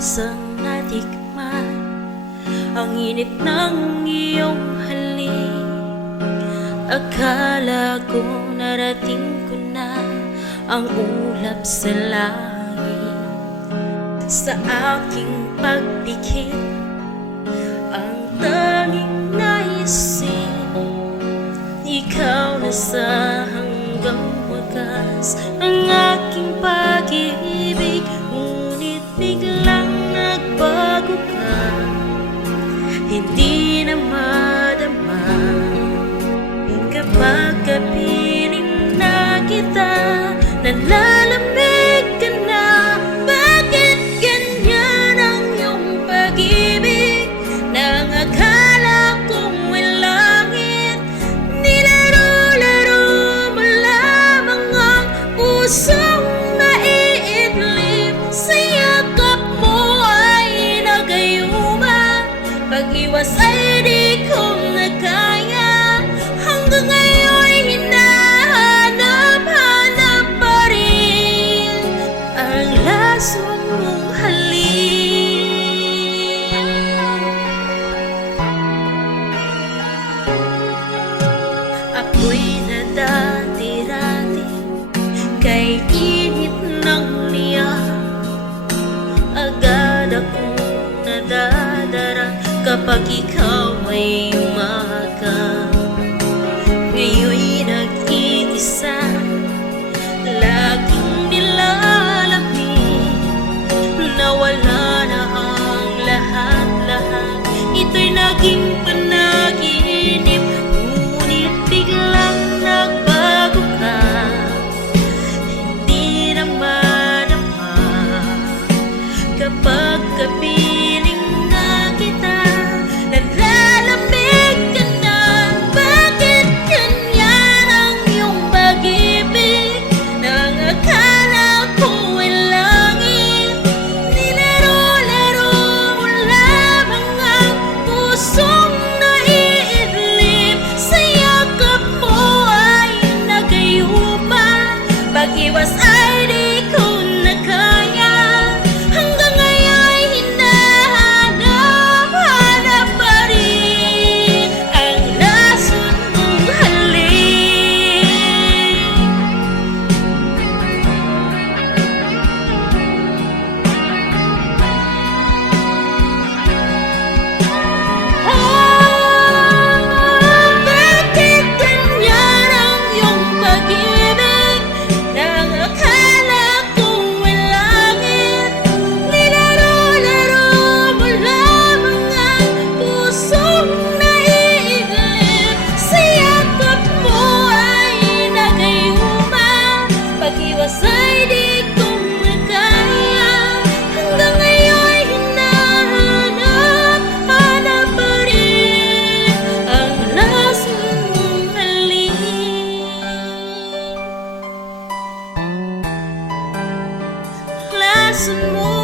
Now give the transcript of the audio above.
isang natikman ang init ng iyong halik. Akala ko narating ko na ang ulap sa langit. Sa aking pagpikit, ang tanging naisip, ikaw na sa hanggang wakas ang aking pag-ibig. Ngunit biglang nagbago ka, hindi na madama. Kapag kapiling na kita, nalalamig ka na. Bakit ganyan ang iyong pag-ibig? Nang akala kong may langit, nilaro-laro mo lamang ang pusong naiidlip. Sa yakap mo ay nagayuma, pag-iwas ay di ko na kaya. Hanggang ngayon hinahanap-hanap pa rin ang lason mong halik. Ako'y nadati-rati kay init ng liyak. Agad akong nadadara kapag ikaw ay umaga. Ngayon'y nag-iisa, laging nilalamig. Nawala na ang lahat-lahat, ito'y naging panaginip. Ngunit biglang nagbago ka, hindi na madama. Kapag kapiling na kita, nalalamig ka na. Bakit ganyan ang iyong pag-ibig? Nang akala ko ay langit, nilaro-laro mo lamang ang pusong naiidlip. Sa yakap mo ay nagayuma, pag-iwas ay di ko na kaya. Hanggang ngayon hinahanap-hanap pa rin ang lason mong halik. Bakit ganyan ang iyong pag-ibig? Nang akala kong may langit, nilaro-laro mo lamang ang pusong naiidlip. Sa yakap mo ay nagayuma, pag-iwas ay di ko na kaya. Hanggang ngayon hinahanap-hanap pa rin ang lason mong halik. Lason mo